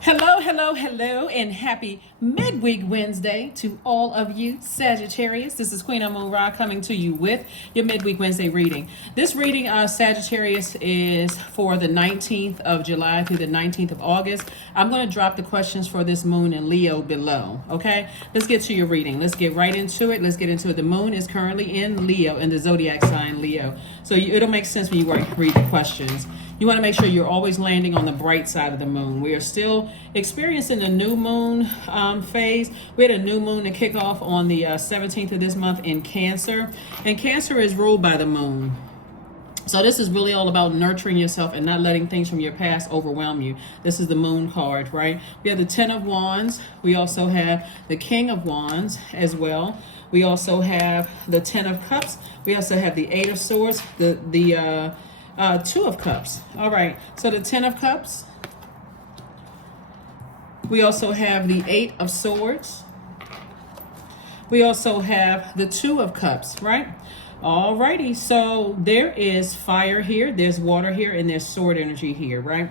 Hello, hello, hello, and happy midweek Wednesday to all of you Sagittarius. This is Queen Amun Ra coming to you with your midweek Wednesday reading. This reading, Sagittarius, is for the 19th of July through the 19th of August. I'm going to drop the questions for this moon in Leo below, okay? Let's get to your reading. Let's get right into it. Let's get into it. The moon is currently in Leo, in the Zodiac sign Leo. So it'll make sense when you read the questions. You want to make sure you're always landing on the bright side of the moon. We are still experiencing the new moon phase. We had a new moon to kick off on the 17th of this month in Cancer. And Cancer is ruled by the moon. So this is really all about nurturing yourself and not letting things from your past overwhelm you. This is the moon card, right? We have the 10 of Wands. We also have the King of Wands as well. We also have the 10 of Cups. We also have the 8 of Swords, the 2 of Cups. All right, so the 10 of Cups. We also have the 8 of Swords. We also have the 2 of Cups, right? Alrighty, so there is fire here, there's water here, and there's sword energy here, right?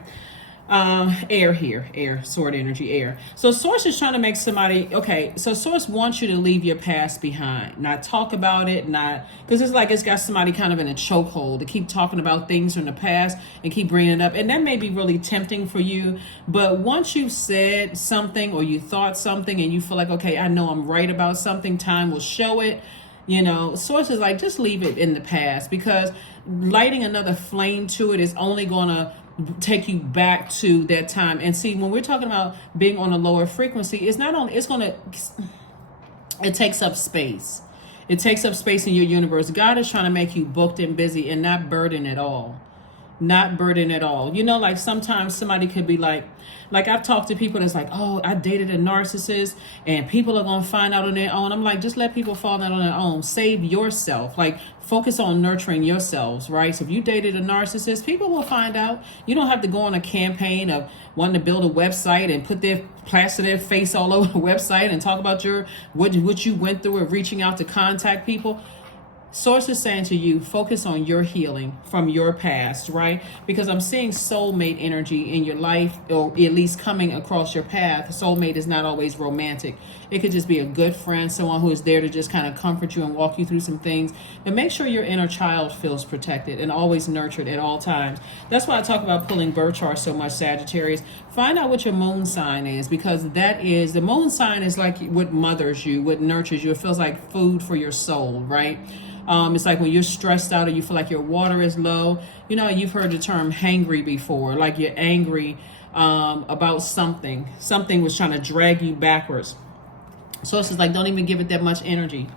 Air here, air, sword energy, air. So Source is trying to make somebody, okay, so Source wants you to leave your past behind, not talk about it, not, because it's like it's got somebody kind of in a chokehold to keep talking about things from the past and keep bringing it up. And that may be really tempting for you, but once you've said something or you thought something and you feel like, okay, I know I'm right about something, time will show it. You know, Source is like, just leave it in the past, because lighting another flame to it is only going to take you back to that time. And see, when we're talking about being on a lower frequency, it's not only, it's going to, it takes up space. It takes up space in your universe. God is trying to make you booked and busy and not burden at all. Not burden at all. You know, like sometimes somebody could be like I've talked to people that's like, oh, I dated a narcissist and people are going to find out on their own. I'm like, just let people find out on their own. Save yourself. Like, focus on nurturing yourselves, right? So if you dated a narcissist, people will find out. You don't have to go on a campaign of wanting to build a website and put their plaster their face all over the website and talk about what you went through and reaching out to contact people. Source is saying to you, focus on your healing from your past, right? Because I'm seeing soulmate energy in your life, or at least coming across your path. Soulmate is not always romantic. It could just be a good friend, someone who is there to just kind of comfort you and walk you through some things. But make sure your inner child feels protected and always nurtured at all times. That's why I talk about pulling birth charts so much, Sagittarius. Find out what your moon sign is, because that is, the moon sign is like what mothers you, what nurtures you. It feels like food for your soul, right? It's like when you're stressed out or you feel like your water is low. You know, you've heard the term hangry before, like you're angry about something. Something was trying to drag you backwards. So it's just like, don't even give it that much energy.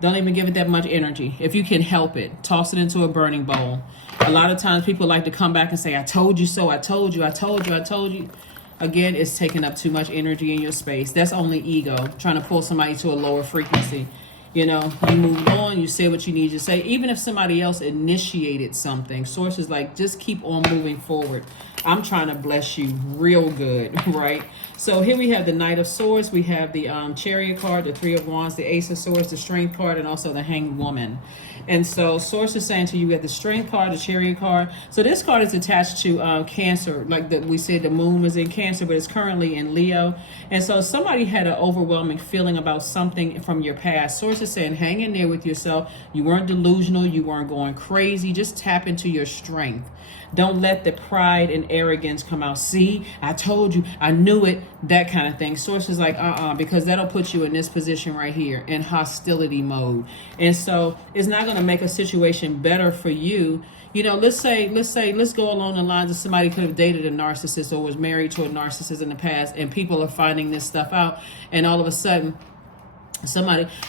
Don't even give it that much energy. If you can help it, toss it into a burning bowl. A lot of times people like to come back and say, I told you so, I told you, I told you, I told you. Again, it's taking up too much energy in your space. That's only ego, trying to pull somebody to a lower frequency. You know, you moved on, you say what you need to say. Even if somebody else initiated something, Source is like, just keep on moving forward. I'm trying to bless you real good, right? So here we have the Knight of Swords. We have the Chariot card, the 3 of Wands, the Ace of Swords, the Strength card, and also the Hanged Woman. And so Source is saying to you, we have the Strength card, the Chariot card. So this card is attached to Cancer. Like we said, the moon was in Cancer, but it's currently in Leo. And so somebody had an overwhelming feeling about something from your past. Source is saying, hang in there with yourself. You weren't delusional. You weren't going crazy. Just tap into your strength. Don't let the pride and arrogance come out. See, I told you, I knew it, that kind of thing. Source is like, because that'll put you in this position right here in hostility mode. And so it's not going to make a situation better for you. You know, let's go along the lines of somebody could have dated a narcissist or was married to a narcissist in the past, and people are finding this stuff out, and all of a sudden,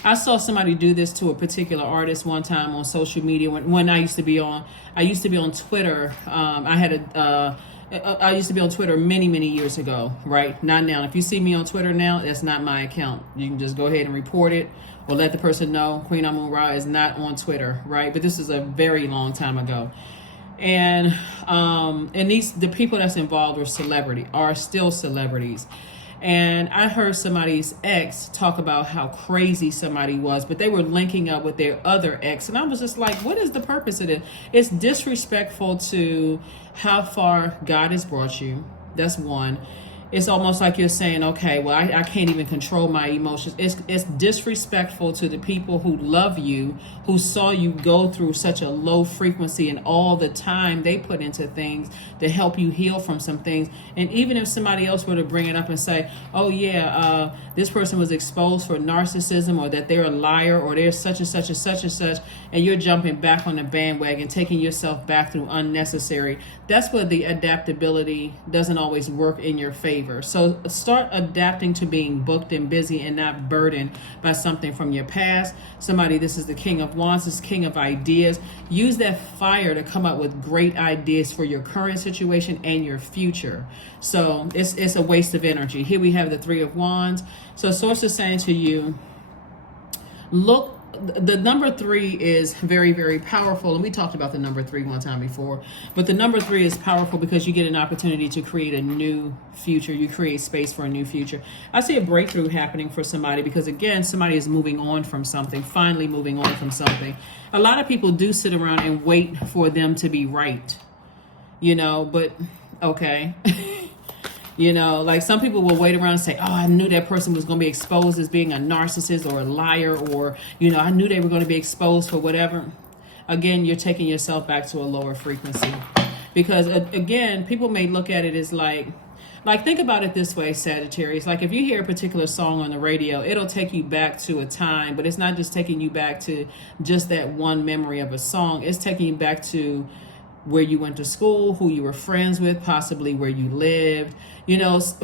I saw somebody do this to a particular artist one time on social media when I used to be on Twitter. I used to be on Twitter many years ago, right? Not now. If you see me on Twitter now, that's not my account. You can just go ahead and report it or let the person know Queen Amun Ra is not on Twitter, right? But this is a very long time ago. And the people that's involved are still celebrities. And I heard somebody's ex talk about how crazy somebody was, but they were linking up with their other ex. And I was just like, what is the purpose of it? It's disrespectful to how far God has brought you. That's one. it's almost like you're saying, okay, well, I can't even control my emotions. It's disrespectful to the people who love you, who saw you go through such a low frequency and all the time they put into things to help you heal from some things. And even if somebody else were to bring it up and say, oh yeah, this person was exposed for narcissism, or that they're a liar, or they're such and such and such and such, and you're jumping back on the bandwagon, taking yourself back through unnecessary, that's where the adaptability doesn't always work in your favor. So start adapting to being booked and busy and not burdened by something from your past. Somebody, this is the King of Wands, this is King of Ideas. Use that fire to come up with great ideas for your current situation and your future. So it's a waste of energy. Here we have the Three of Wands. So Source is saying to you, look, the number 3 is very, very powerful. And we talked about the number 3 one time before. But the number 3 is powerful because you get an opportunity to create a new future. You create space for a new future. I see a breakthrough happening for somebody because, again, somebody is moving on from something, finally moving on from something. A lot of people do sit around and wait for them to be right, but okay. Like some people will wait around and say, oh, I knew that person was going to be exposed as being a narcissist or a liar, or, I knew they were going to be exposed for whatever. Again, you're taking yourself back to a lower frequency because, again, people may look at it as like think about it this way, Sagittarius. Like if you hear a particular song on the radio, it'll take you back to a time, but it's not just taking you back to just that one memory of a song. It's taking you back to where you went to school, who you were friends with, possibly where you lived.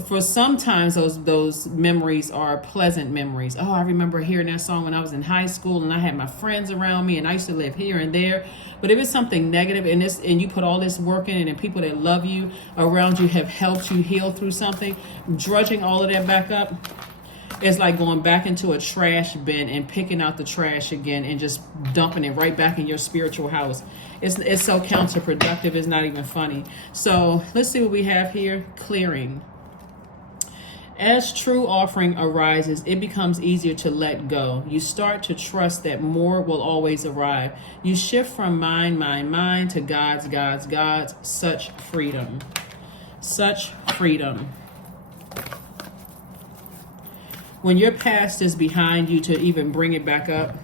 For sometimes those memories are pleasant memories. Oh, I remember hearing that song when I was in high school and I had my friends around me and I used to live here and there. But if it's something negative and you put all this work in it and people that love you around you have helped you heal through something, drudging all of that back up, it's like going back into a trash bin and picking out the trash again and just dumping it right back in your spiritual house. It's so counterproductive, it's not even funny. So let's see what we have here. Clearing. As true offering arises, it becomes easier to let go. You start to trust that more will always arrive. You shift from mine to God's. Such freedom. Such freedom. When your past is behind you, to even bring it back up,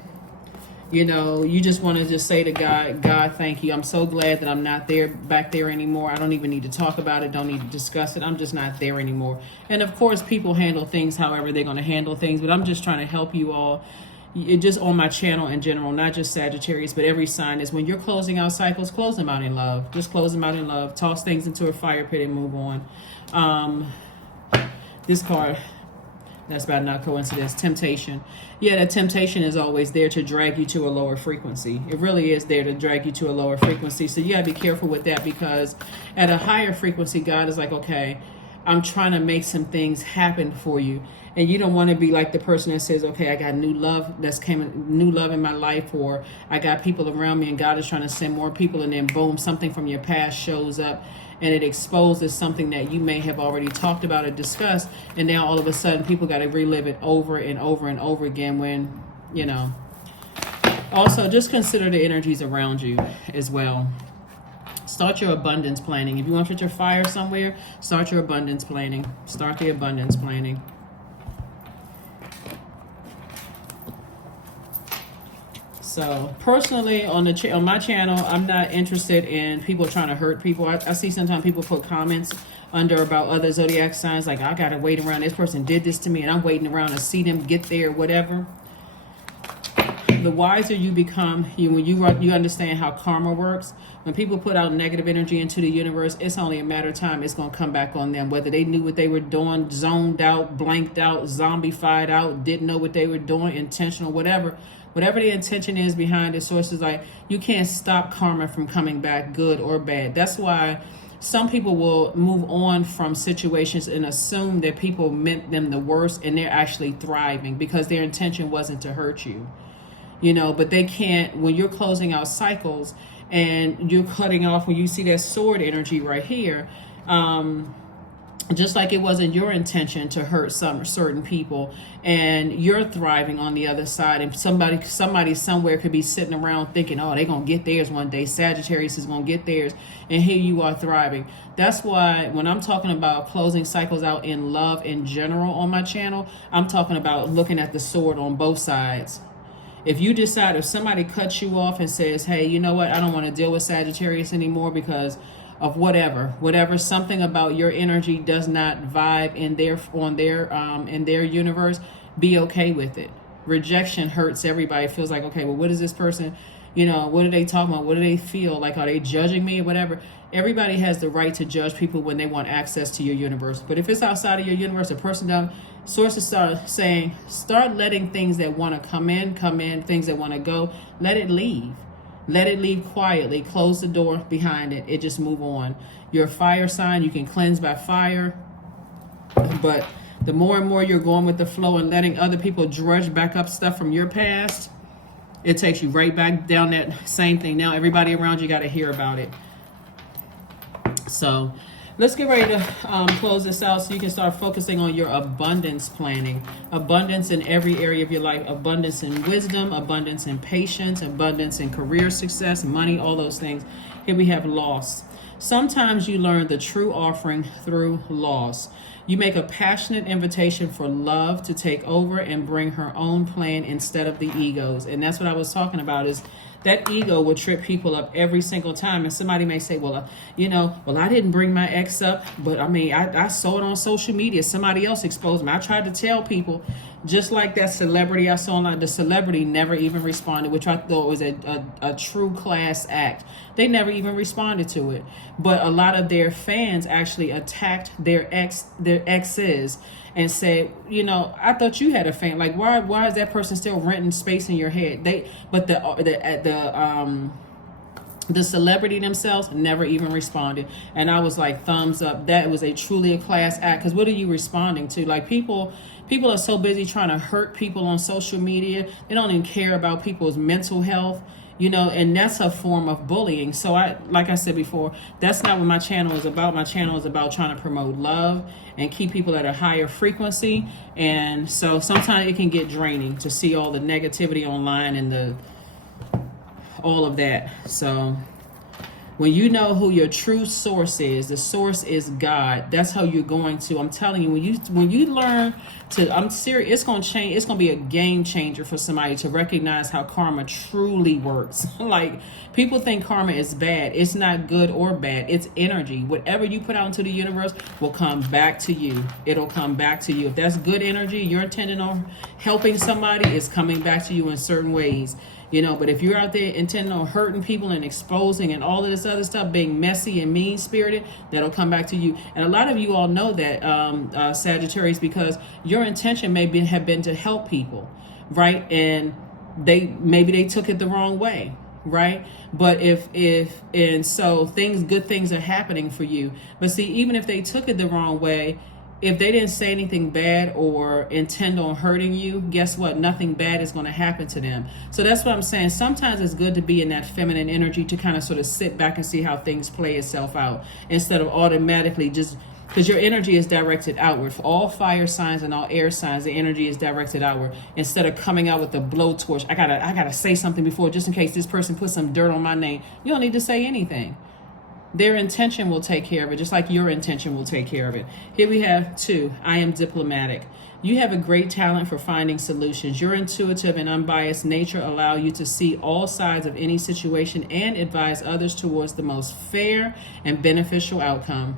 you just want to just say to God, thank you. I'm so glad that I'm not back there anymore. I don't even need to talk about it. Don't need to discuss it. I'm just not there anymore. And of course, people handle things however they're going to handle things. But I'm just trying to help you all. Just on my channel in general, not just Sagittarius, but every sign is when you're closing out cycles, close them out in love. Just close them out in love. Toss things into a fire pit and move on. This card. That's about not coincidence. Temptation. Yeah, that temptation is always there to drag you to a lower frequency. It really is there to drag you to a lower frequency. So you gotta be careful with that because at a higher frequency, God is like, okay, I'm trying to make some things happen for you. And you don't want to be like the person that says, okay, I got new love new love in my life, or I got people around me and God is trying to send more people, and then boom, something from your past shows up and it exposes something that you may have already talked about or discussed, and now all of a sudden people got to relive it over and over and over again when, Also, just consider the energies around you as well. Start your abundance planning. If you want to put your fire somewhere, start your abundance planning. Start the abundance planning. So personally, on my channel, I'm not interested in people trying to hurt people. I see sometimes people put comments under about other zodiac signs, like I gotta wait around. This person did this to me, and I'm waiting around to see them get there, whatever. The wiser you become, when you understand how karma works. When people put out negative energy into the universe, it's only a matter of time. It's gonna come back on them, whether they knew what they were doing, zoned out, blanked out, zombified out, didn't know what they were doing, intentional, whatever. Whatever the intention is behind it, sources like you can't stop karma from coming back, good or bad. That's why some people will move on from situations and assume that people meant them the worst, and they're actually thriving because their intention wasn't to hurt you. But they can't, when you're closing out cycles and you're cutting off, when you see that sword energy right here, just like it wasn't your intention to hurt some certain people, and you're thriving on the other side, and somebody somewhere could be sitting around thinking, oh, they're gonna get theirs one day, Sagittarius is gonna get theirs, and here you are thriving. That's why when I'm talking about closing cycles out in love in general on my channel, I'm talking about looking at the sword on both sides. If you decide, if somebody cuts you off and says, hey, you know what, I don't want to deal with Sagittarius anymore because of whatever, something about your energy does not vibe in their universe, be okay with it. Rejection hurts everybody. It feels like, okay, well, what is this person, what are they talking about? What do they feel like? Are they judging me or whatever? Everybody has the right to judge people when they want access to your universe. But if it's outside of your universe, a person down, sources start saying, start letting things that want to come in, things that want to go, let it leave. Let it leave quietly. Close the door behind it. It just move on. You're a fire sign. You can cleanse by fire. But the more and more you're going with the flow and letting other people dredge back up stuff from your past, it takes you right back down that same thing. Now everybody around you got to hear about it. So let's get ready to close this out so you can start focusing on your abundance planning. Abundance in every area of your life. Abundance in wisdom, abundance in patience, abundance in career success, money, all those things. Here we have loss. Sometimes you learn the true offering through loss. You make a passionate invitation for love to take over and bring her own plan instead of the egos. And that's what I was talking about, is that ego will trip people up every single time. And somebody may say, well, I didn't bring my ex up, but I saw it on social media. Somebody else exposed me. I tried to tell people, just like that celebrity I saw online. The celebrity never even responded, which I thought was a true class act. They never even responded to it. But a lot of their fans actually attacked their exes and said, I thought you had a fan. Like, why is that person still renting space in your head? The celebrity themselves never even responded. And I was like, thumbs up. That was truly a class act. Because what are you responding to? Like, people are so busy trying to hurt people on social media. They don't even care about people's mental health. And that's a form of bullying. So like I said before, that's not what my channel is about. My channel is about trying to promote love and keep people at a higher frequency. And so sometimes it can get draining to see all the negativity online and all of that. So when you know who your true source is, the source is God. That's how you're going to, I'm telling you, when you learn to, I'm serious, it's going to change. It's going to be a game changer for somebody to recognize how karma truly works. Like, people think karma is bad. It's not good or bad. It's energy. Whatever you put out into the universe will come back to you. It'll come back to you. If that's good energy, you're intending on helping somebody, it's coming back to you in certain ways. But if you're out there intending on hurting people and exposing and all of this other stuff, being messy and mean-spirited, that'll come back to you. And a lot of you all know that, Sagittarius, because your intention have been to help people, right? And maybe they took it the wrong way, right? But so good things are happening for you. But see, even if they took it the wrong way, if they didn't say anything bad or intend on hurting you, guess what? Nothing bad is going to happen to them. So that's what I'm saying. Sometimes it's good to be in that feminine energy to kind of sort of sit back and see how things play itself out, instead of automatically just, because your energy is directed outward. For all fire signs and all air signs, the energy is directed outward. Instead of coming out with a blowtorch, I gotta say something before, just in case this person puts some dirt on my name. You don't need to say anything. Their intention will take care of it, just like your intention will take care of it. Here we have 2. I am diplomatic. You have a great talent for finding solutions. Your intuitive and unbiased nature allow you to see all sides of any situation and advise others towards the most fair and beneficial outcome.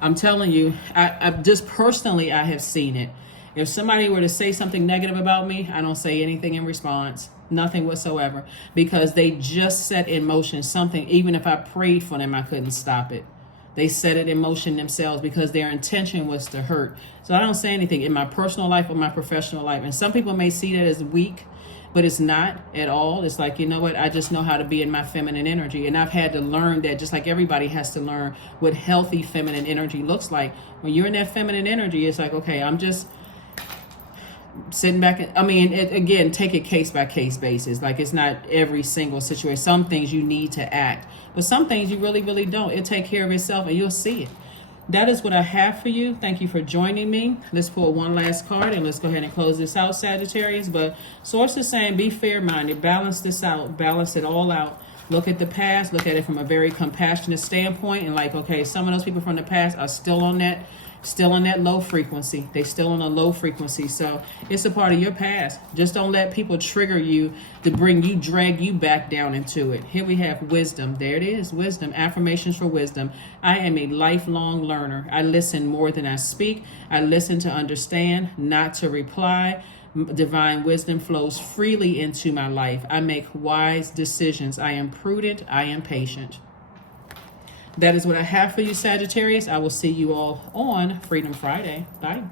I'm telling you, I just personally, I have seen it. If somebody were to say something negative about me, I don't say anything in response. Nothing whatsoever, because they just set in motion something. Even if I prayed for them, I couldn't stop it. They set it in motion themselves because their intention was to hurt. So I don't say anything in my personal life or my professional life. And some people may see that as weak, but it's not at all. It's like, what? I just know how to be in my feminine energy. And I've had to learn that, just like everybody has to learn what healthy feminine energy looks like. When you're in that feminine energy, it's like, okay, sitting back, again, take it case by case basis. Like, it's not every single situation. Some things you need to act, but some things you really, really don't. It take care of itself and you'll see it. That is what I have for you. Thank you for joining me. Let's pull one last card and let's go ahead and close this out, Sagittarius. But Source is saying be fair-minded. Balance this out. Balance it all out. Look at the past. Look at it from a very compassionate standpoint. And like, okay, some of those people from the past are still on that low frequency. They still on a low frequency. So it's a part of your past. Just don't let people trigger you to drag you back down into it. Here we have wisdom. There it is, wisdom. Affirmations for wisdom. I am a lifelong learner. I listen more than I speak. I listen to understand, not to reply. Divine wisdom flows freely into my life. I make wise decisions. I am prudent. I am patient. That is what I have for you, Sagittarius. I will see you all on Freedom Friday. Bye.